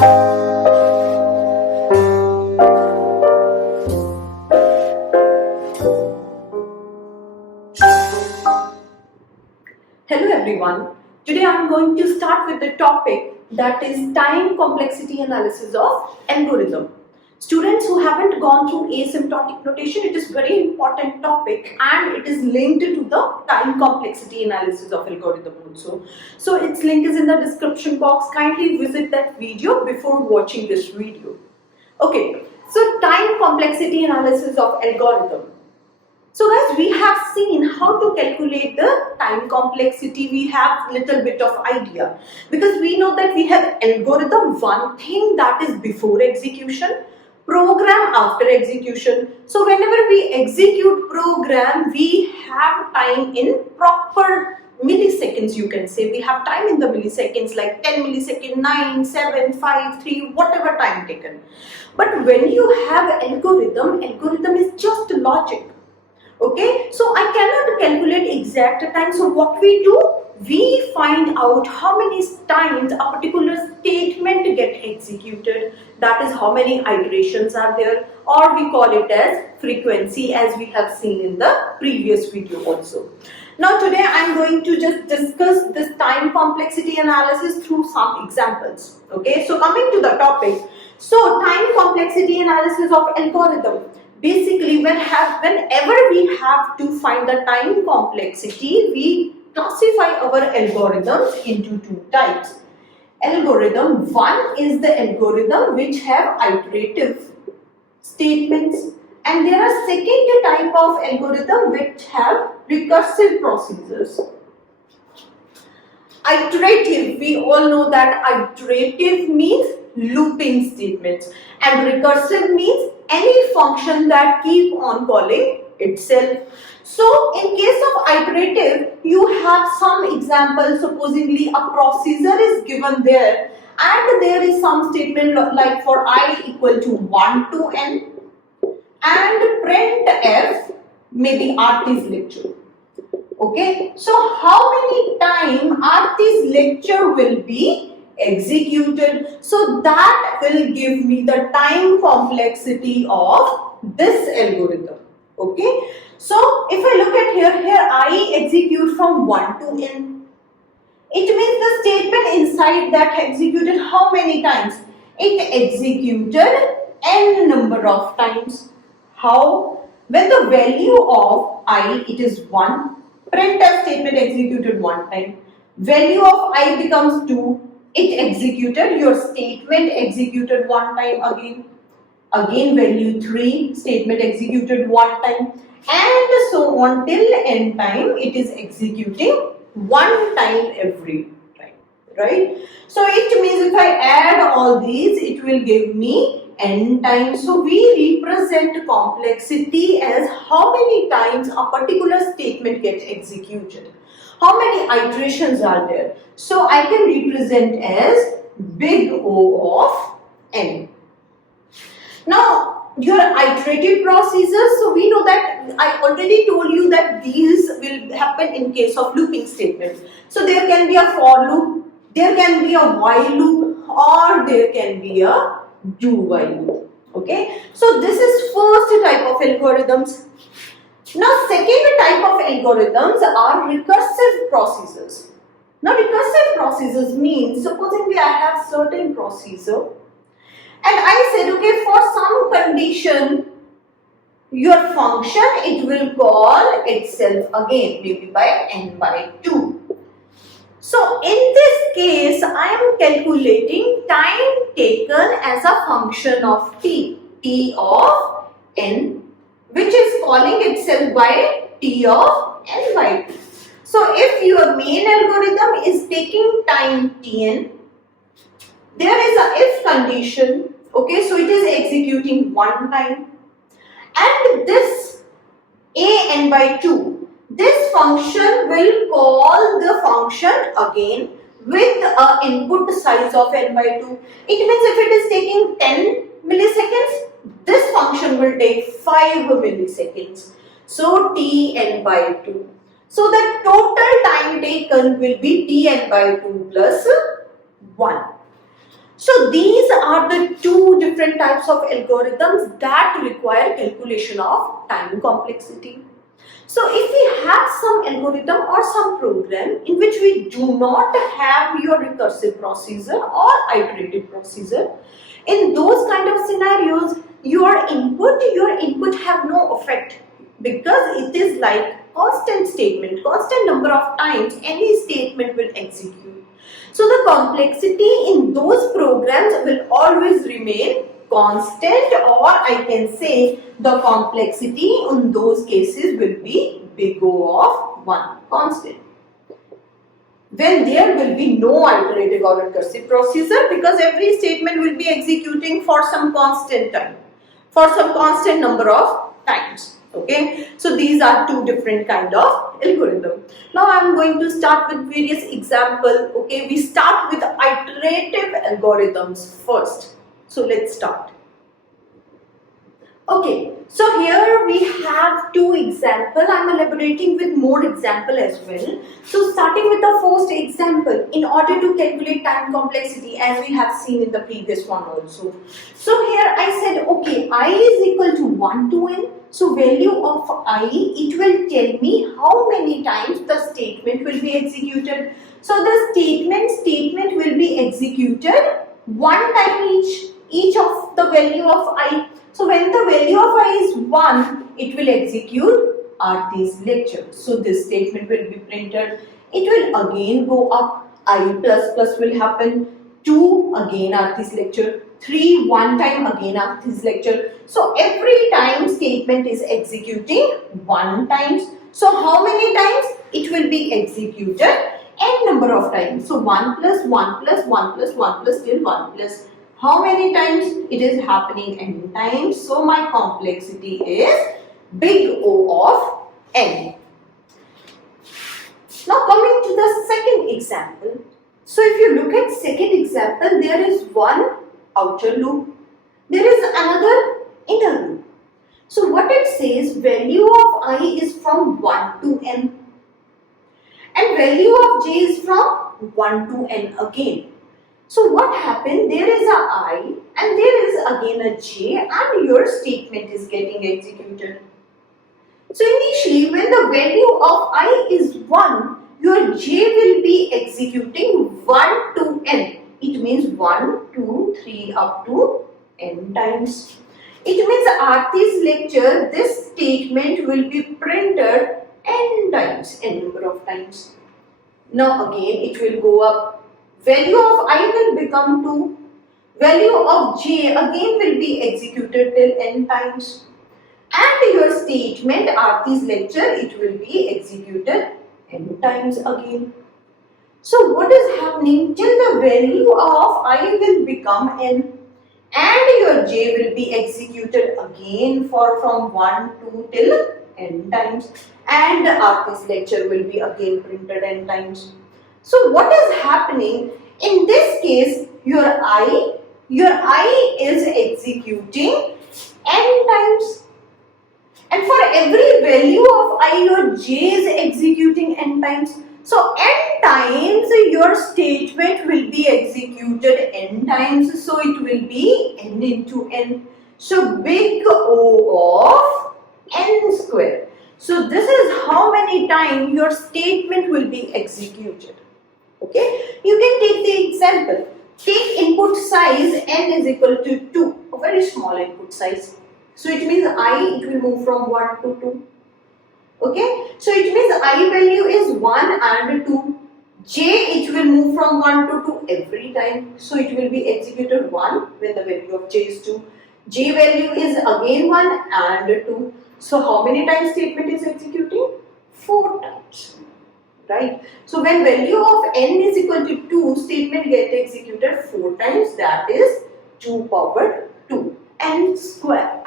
Hello everyone. Today I am going to start with the topic that is time complexity analysis of algorithm. Students who haven't gone through asymptotic notation, it is very important topic and it is linked to the time complexity analysis of algorithm also. So its link is in the description box. Kindly visit that video before watching this video. Okay, so time complexity analysis of algorithm. So guys, we have seen how to calculate the time complexity. We have little bit of idea because we know that we have algorithm, one thing that is before execution, program after execution. So whenever we execute program, we have time in proper milliseconds, you can say. We have time in the milliseconds like 10 milliseconds, 9, 7, 5, 3, whatever time taken. But when you have algorithm is just logic. Okay, so I cannot calculate exact time. So what we do, we find out how many times a particular statement get executed, that is how many iterations are there, or we call it as frequency, as we have seen in the previous video also. Now today I am going to just discuss this time complexity analysis through some examples. Okay, so coming to the topic, so time complexity analysis of algorithm. Basically, whenever we have to find the time complexity, we classify our algorithms into two types. Algorithm 1 is the algorithm which have iterative statements, and there are second type of algorithm which have recursive procedures. Iterative, we all know that iterative means looping statements and recursive means any function that keep on calling itself. So in case of iterative, you have some examples. Supposingly a procedure is given there and there is some statement like for I equal to 1 to n and print f maybe Arti's lecture. Okay, so how many time Arti's lecture will be executed? So that will give me the time complexity of this algorithm. Okay, so if I look at here I execute from 1 to n. It means the statement inside that executed how many times? It executed n number of times. How? When the value of I, it is 1, printf statement executed one time, value of I becomes 2, it executed, your statement executed one time again value 3, statement executed one time, and so on till n time it is executing one time every time, right? So it means if I add all these, it will give me n times. So we represent complexity as how many times a particular statement gets executed, how many iterations are there. So I can represent as big O of n. Now your iterative procedures, so we know that I already told you that these will happen in case of looping statements. So there can be a for loop, there can be a while loop, or there can be a do while loop. Okay, so this is first type of algorithms. Now second type of algorithms are recursive procedures. Now recursive procedures means, supposingly I have certain procedure and I said okay, for some condition your function it will call itself again maybe by n by 2. So in this case, I am calculating time taken as a function of t of n, which is calling itself by t of n by 2. So if your main algorithm is taking time tn, there is a if condition, okay, so it is executing one time, and this a n by 2, this function will call the function again with an input size of n by 2. It means if it is taking 10 milliseconds, this function will take 5 milliseconds. So t n by 2. So the total time taken will be t n by 2 plus 1. So these are the two different types of algorithms that require calculation of time complexity. So if we have some algorithm or some program in which we do not have your recursive procedure or iterative procedure, in those kind of scenarios, your input have no effect, because it is like constant statement, constant number of times any statement will execute. So the complexity in those programs will always remain constant, or I can say the complexity in those cases will be big O of 1, constant. When there will be no iterative or recursive procedure, because every statement will be executing for some constant time, for some constant number of times. Okay, so these are two different kind of algorithm. Now I am going to start with various example. Okay, we start with iterative algorithms first. So let's start. Okay, so here we have two examples. I am elaborating with more example as well. So starting with the first example, in order to calculate time complexity, as we have seen in the previous one also. So here I said, okay, I is equal to 1 to n. So value of I, it will tell me how many times the statement will be executed. So the statement will be executed one time each of the value of I. So when the value of I is 1, it will execute Aarti's lecture. So this statement will be printed. It will again go up. I plus plus will happen. 2 again Aarti's lecture. 3 one time again Aarti's lecture. So every time statement is executing 1 times. So how many times? It will be executed n number of times. So 1 plus 1 plus 1 plus 1 plus till 1 plus. How many times? It is happening n times. So my complexity is big O of n. Now coming to the second example. So if you look at second example, there is one outer loop. There is another inner loop. So what it says, value of I is from 1 to n. And value of j is from 1 to n again. So what happened? There is a I and there is again a j, and your statement is getting executed. So initially when the value of I is 1, your j will be executing 1 to n. It means 1, 2, 3 up to n times. It means Aarti's lecture, this statement will be printed n times, n number of times. Now again it will go up. Value of I will become 2. Value of j again will be executed till n times. And your statement, Aarti's lecture, it will be executed n times again. So what is happening? Till the value of I will become n, and your j will be executed again from 1 to till n times, and Aarti's lecture will be again printed n times. So what is happening? In this case, your I is executing n times, and for every value of I, your j is executing n times. So n times your statement will be executed n times, so it will be n into n. So big O of n square. So this is how many times your statement will be executed. Okay, you can take the example. Take input size n is equal to 2, a very small input size. So it means I, it will move from 1 to 2. Okay, so it means I value is 1 and 2. J, it will move from 1 to 2 every time. So it will be executed 1 when the value of j is 2. J value is again 1 and 2. So how many times statement is executing? 4 times. Right? So when value of n is equal to 2, statement get executed 4 times, that is 2 power 2, n square.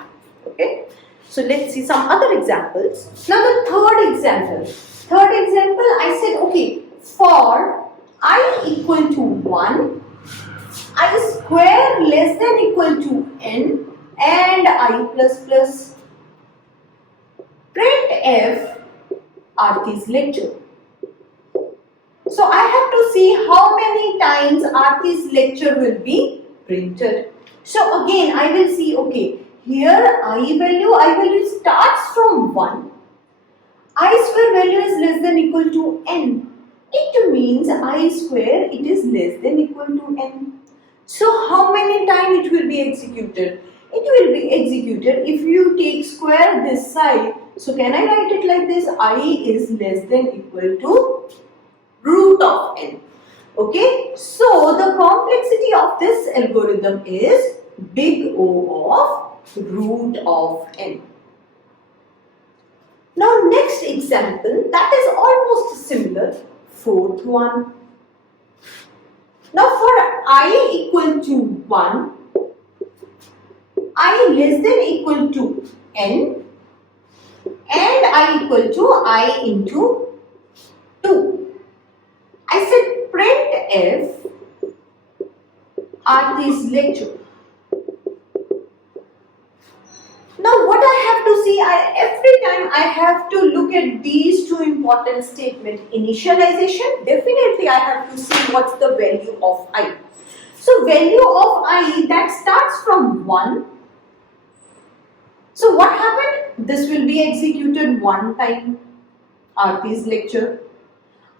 Okay? So let's see some other examples. Now the third example. I said, okay, for I equal to 1, I square less than equal to n, and I plus plus. Print f Aarti's lecture. So I have to see how many times Aarti's lecture will be printed. So again I will see, okay, here I value starts from 1. I square value is less than equal to n. It means I square it is less than equal to n. So how many times it will be executed? It will be executed if you take square this side. So can I write it like this? I is less than equal to root of n. Okay, so the complexity of this algorithm is big O of root of n. Now next example, that is almost similar, fourth one. Now for I equal to 1, I less than equal to n, and I equal to I into 2. I said print f are these lecture. Now what I have to see, every time I have to look at these two important statements. Initialization, definitely I have to see what's the value of I. So value of I that starts from 1. So what happened? This will be executed one time, Aarti's lecture.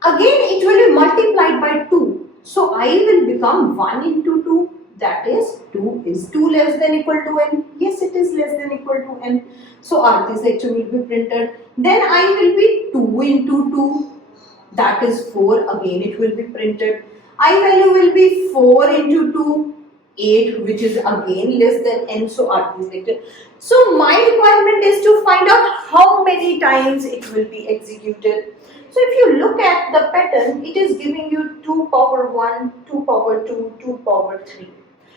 Again it will be multiplied by 2. So I will become 1 into 2. That is 2 is 2 less than equal to n. Yes, it is less than equal to n. So Aarti's lecture will be printed. Then I will be 2 into 2. That is 4. Again it will be printed. I value will be 4 into 2. 8, which is again less than n. So Aarti's lecture. So my requirement is to find out how many times it will be executed. So if you look at the pattern, it is giving you 2 power 1, 2 power 2, 2 power 3.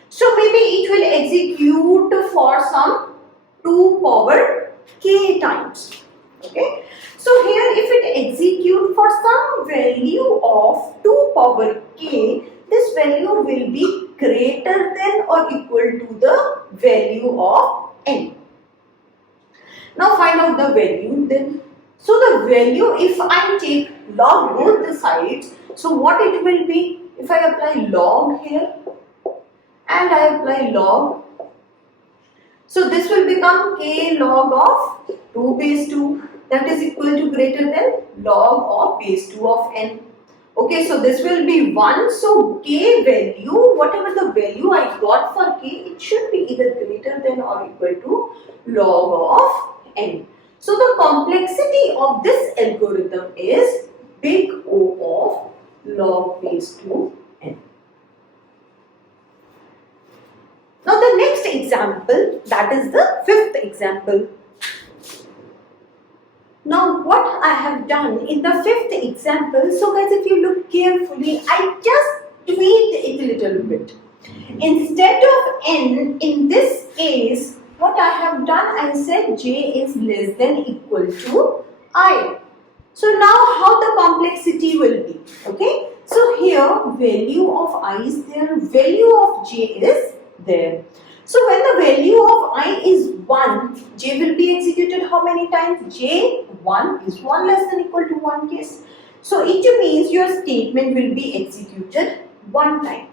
So maybe it will execute for some 2 power k times. Okay. So here if it execute for some value of 2 power k, this value will be greater than or equal to the value of n. Now find out the value then. So the value, if I take log both the sides, so what it will be? If I apply log here and I apply log, so this will become k log of 2 base 2, that is equal to greater than log of base 2 of n. Okay, so this will be 1, so k value, whatever the value I got for k, it should be either greater than or equal to log of n. So the complexity of this algorithm is big O of log base 2 n. Now the next example, that is the fifth example. Now what I have done in the fifth example, so guys if you look carefully, I just tweaked it a little bit. Instead of n, in this case, what I have done, I said j is less than equal to I. So now how the complexity will be, okay? So here value of I is there, value of j is there. So when the value of I is 1, j will be executed how many times? J, 1 is 1 less than equal to 1 case. So it means your statement will be executed one time.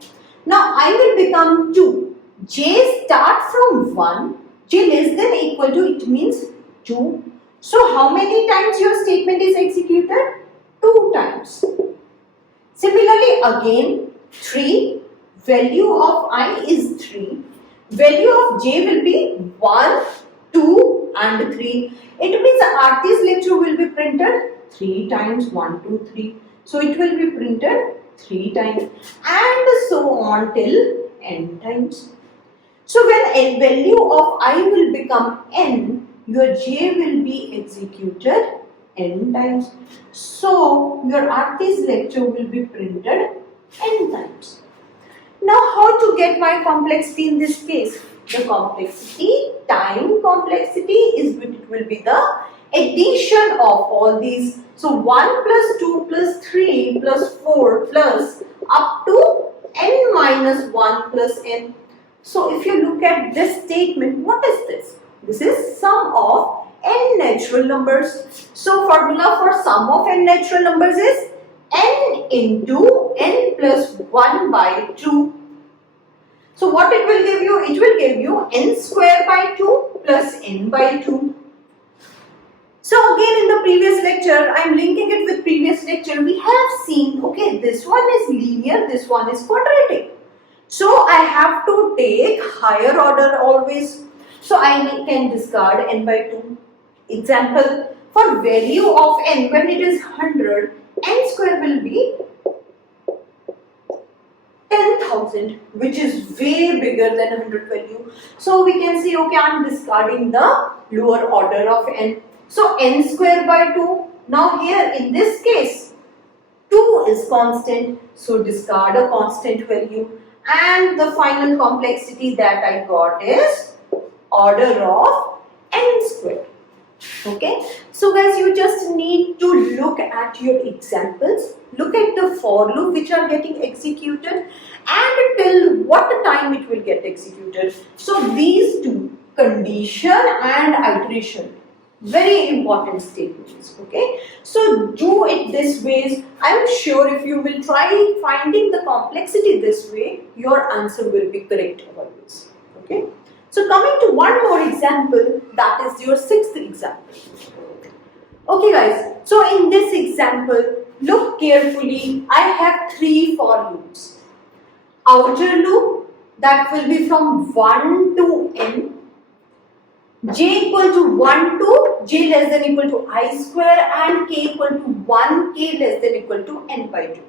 Now I will become 2. J start from 1. J less than equal to, it means 2. So how many times your statement is executed? 2 times. Similarly again 3, value of I is 3. Value of j will be 1, 2 and 3. It means Aarti's lecture will be printed 3 times, 1, 2, 3. So it will be printed 3 times and so on till n times. So when a value of I will become n, your j will be executed n times. So your Aarti's lecture will be printed n times. Now how to get my complexity in this case? The complexity, time complexity is, it will be the addition of all these. So 1 plus 2 plus 3 plus 4 plus up to n minus 1 plus n. So if you look at this statement, what is this? This is sum of n natural numbers. So formula for sum of n natural numbers is n into n plus 1 by 2. So what it will give you? It will give you n square by 2 plus n by 2. So again in the previous lecture, I am linking it with previous lecture, we have seen, okay, this one is linear, this one is quadratic. So I have to take higher order always. So I can discard n by 2. Example, for value of n, when it is 100, n square will be 10,000, which is way bigger than 100 value. So we can say, okay, I am discarding the lower order of n. So n square by 2. Now here in this case, 2 is constant. So discard a constant value. And the final complexity that I got is order of n square. Okay. So guys, you just need to look at your examples. Look at the for loop which are getting executed and till what time it will get executed. So these two, condition and iteration, very important statements. Okay, so do it this way. I'm sure if you will try finding the complexity this way, your answer will be correct always. Okay, so coming to one more example, that is your sixth example. Okay guys, so in this example, look carefully. I have three for loops. Outer loop, that will be from 1 to n. J equal to 1 to j less than equal to I square and k equal to 1, k less than equal to n by 2.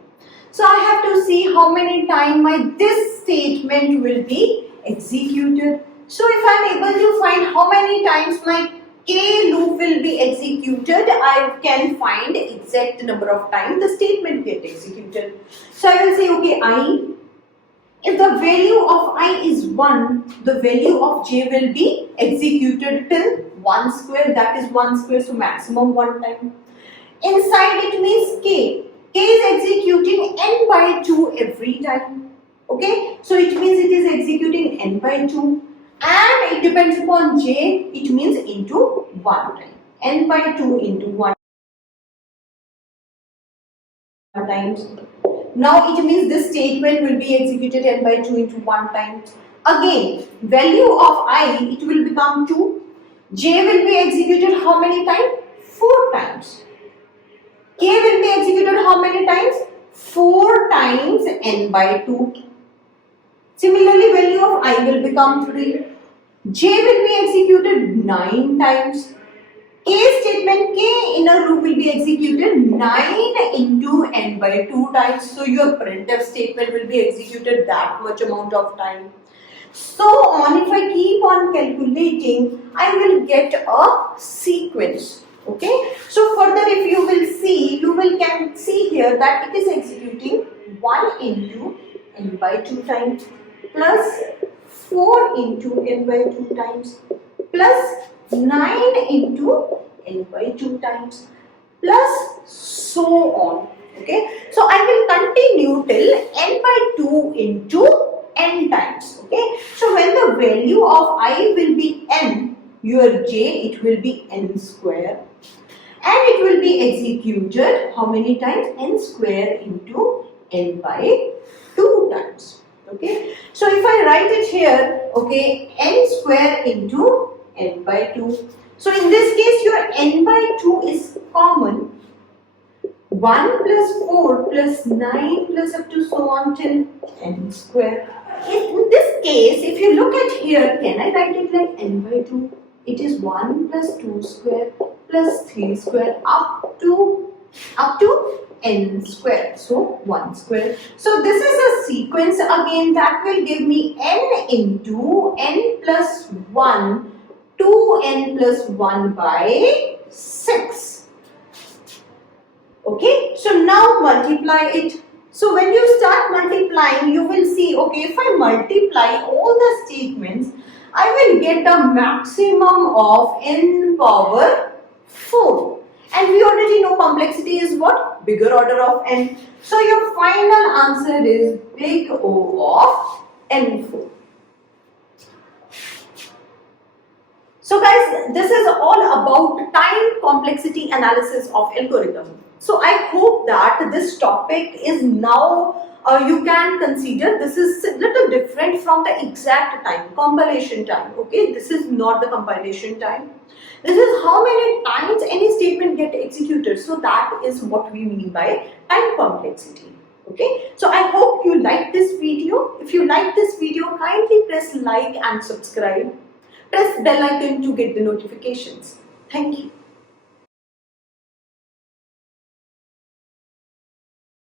So I have to see how many times this statement will be executed. So if I am able to find how many times my k loop will be executed, I can find exact number of times the statement get executed. So I will say, okay, I, if the value of I is 1, the value of j will be executed till 1 square, that is 1 square, so maximum 1 time. Inside it means k is executing n by 2 every time. Okay, so it means it is executing n by 2 and it depends upon j, it means into 1 time. N by 2 into 1 times. Now it means this statement will be executed n by 2 into 1 time. Again, value of I, it will become 2. J will be executed how many times? 4 times. K will be executed how many times? 4 times n by 2. Similarly, value of I will become 3. J will be executed 9 times. K statement, K inner loop will be executed 9 into n by 2 times. So your printf statement will be executed that much amount of time. So on, if I keep on calculating, I will get a sequence. Okay. So further, if you will see, can see here that it is executing 1 into n by 2 times plus 4 into n by 2 times plus 9 into n by 2 times plus so on. Okay, so I will continue till n by 2 into n times. Okay, so when the value of I will be n, your j, it will be n square and it will be executed how many times? N square into n by 2 times. Okay, so if I write it here, okay, n square into n by 2. So in this case, your n by 2 is common. 1 plus 4 plus 9 plus up to so on till n square. In this case, if you look at here, can I write it like n by 2? It is 1 plus 2 square plus 3 square up to n square, so 1 square. So this is a sequence again that will give me n into n plus 1 to n plus 1 by 6. Okay, so now multiply it. So when you start multiplying, you will see, okay, if I multiply all the statements, I will get a maximum of n power 4. And we already know complexity is what? Bigger order of n. So your final answer is big O of n4. So guys, this is all about time complexity analysis of algorithm. So I hope that this topic is now you can consider this is a little different from the exact time, compilation time. Okay, this is not the compilation time. This is how many times any statement get executed. So that is what we mean by time complexity. Okay, so I hope you like this video. If you like this video, kindly press like and subscribe. Press bell icon to get the notifications. Thank you.